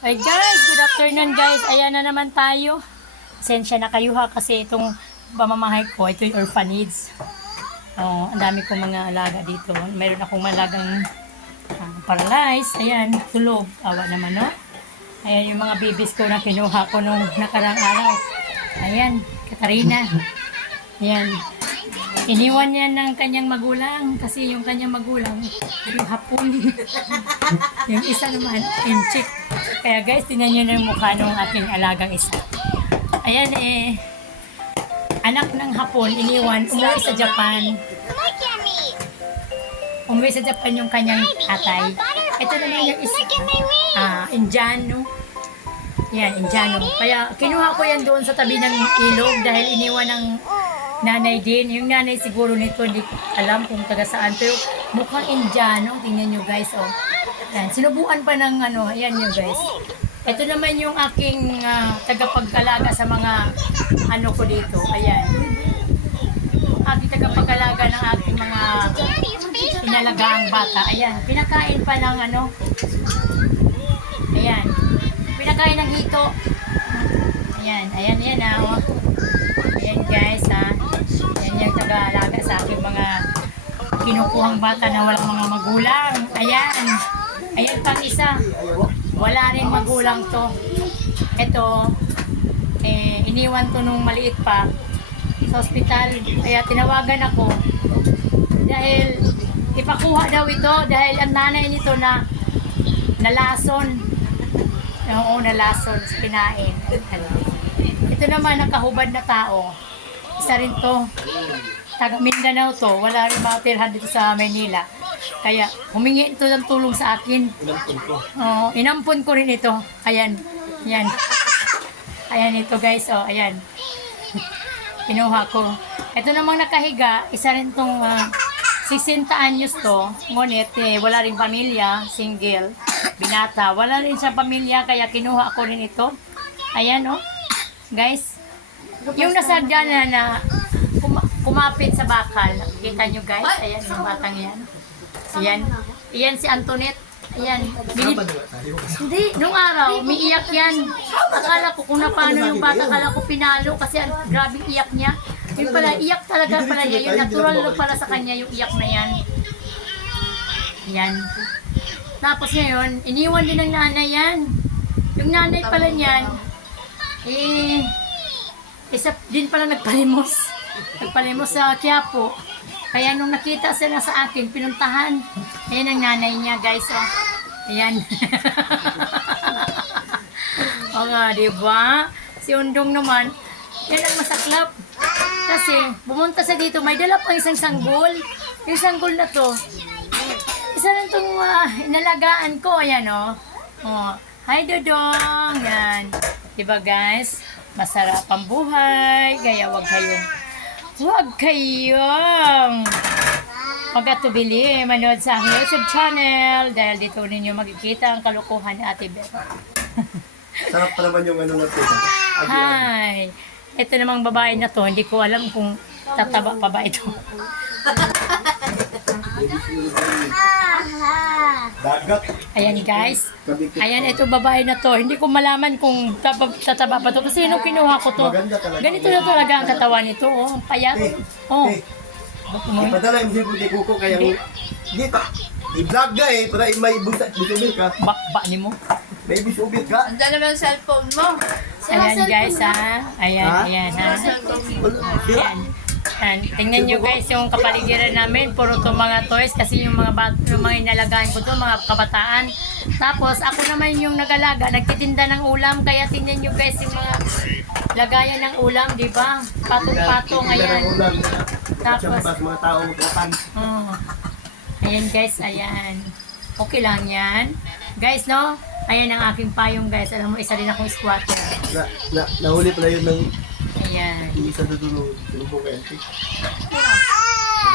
Hi guys, good afternoon guys. Ayan na naman tayo. Sensya na kayo ha kasi itong pamamahay ko, ito yung orphanage. Oh, ang dami kong mga alaga dito. Meron akong malagang uh, paralyzed. Ayan, tulog. Awa naman no. Ayan yung mga babies ko na kinuha ko nung nakarang araw. Ayan, Katarina. Ayan. Iniwan niya ng kanyang magulang kasi yung kanyang magulang yung hapon. yung isa naman, inchik. Kaya guys, tingnan niyo na yung mukha ng aking alagang isa. Ayan eh, anak ng hapon, iniwan, umuwi sa Japan. Umuwi sa Japan yung kanyang tatay. Ito naman yung isa, ah, Indiano. Yan, Indiano. Kaya kinuha ko yan doon sa tabi ng ilog dahil iniwan ng nanay din. Yung nanay siguro nito, hindi ko alam kung taga saan. Pero mukhang Indiano. Tingnan nyo guys, oh. Yan, sinubukan pa ng ano, ayan nyo guys. Ito naman yung aking ah, tagapagkalaga sa mga ano ko dito. Ayan. Aking tagapagkalaga ng aking mga inalagaang bata. Ayan, pinakain pa ng ano. Ayan. Pinakain ng hito. Ayan, ayan, ayan ah. oh. Ayan guys ha. Ayan yung taga-alaga sa aking mga kinukuhang bata na walang mga magulang. Ayan. Ayan pang isa. Wala rin magulang to. Ito, eh, iniwan to nung maliit pa sa ospital. Kaya tinawagan ako dahil ipakuha daw ito dahil ang nanay nito na nalason. Oo, nalason sa kinain. Ano. Ito naman nakahubad na tao. Isa rin to. Taga Mindanao to. Wala rin matirhan dito sa Manila. Kaya humingi ito ng tulong sa akin. Oo, inampun ko rin ito. Ayan. Ayan. Ayan ito guys. Oh, ayan. Kinuha ko. Ito namang nakahiga, isa rin tong uh, 60 anyos to. Ngunit eh, wala rin pamilya, single, binata. Wala rin siya pamilya, kaya kinuha ko rin ito. Ayan oh. Guys, yung nasadya na na kuma- kumapit sa bakal. Kita nyo guys, ayan yung batang yan. Ayan. Ayan si Antoinette. Ayan. Binib- hindi, nung araw, umiiyak yan. Akala ko kung napano yung bata, akala ko pinalo kasi ang grabing iyak niya. Yun pala, iyak talaga pala niya. Yung natural lang pala sa kanya yung iyak na yan. Yan. Tapos ngayon, iniwan din ng nanay yan. Yung nanay pala niyan, eh, isa din pala nagpalimos. Nagpalimos sa Quiapo. Kaya nung nakita sila sa akin, pinuntahan. Ayan ang nanay niya, guys. Oh. Ayan. o nga, di ba? Si Undong naman, yan ang masaklap. Kasi, bumunta sa dito, may dala pang isang sanggol. Yung sanggol na to, isa lang itong ah, inalagaan ko. Ayan, oh. oh. Hi, Dodong. Yan. Diba, guys? Masarap ang buhay. Kaya wag kayong, wag kayong magkatubili, manood sa aking YouTube channel dahil dito ninyo makikita ang kalukuhan ni Ate Beth. Sarap pa naman yung ano natin. Hi! Ito namang babae na to, hindi ko alam kung tataba pa ba ito. Dagat. Ayan guys. Ayan, ito babae na to. Hindi ko malaman kung taba, tataba pa to. Kasi nung kinuha ko to, ganito na talaga ang katawan nito. Oh, ang payat. Eh, Oh, eh, ipadala yung sipon kay Kuko kaya Hindi. Hindi pa. I-vlog ka eh, para may busa, bisubit ka. bakba ni mo. May bisubit ka. Andiyan naman yung cellphone mo. Ayan guys ha. Ayan, ayan ha. Ayan. Ayan. Tingnan nyo guys yung kapaligiran namin. Puro to mga toys kasi yung mga, bat yung mga inalagaan ko to, mga kabataan. Tapos ako naman yung nagalaga, nagtitinda ng ulam. Kaya tingnan nyo guys yung mga lagayan ng ulam, di ba? Patong-patong, ayan. Tapos- mga tao magkapan. Oh. Ayan guys, ayan. Okay lang yan. Guys, no? Ayan ang aking payong guys. Alam mo, isa rin akong squatter. Na, na, nahuli pala yun ng Ayan. isa sa dulo. Sinubong kay Auntie.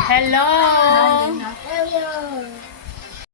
Hello! Hello.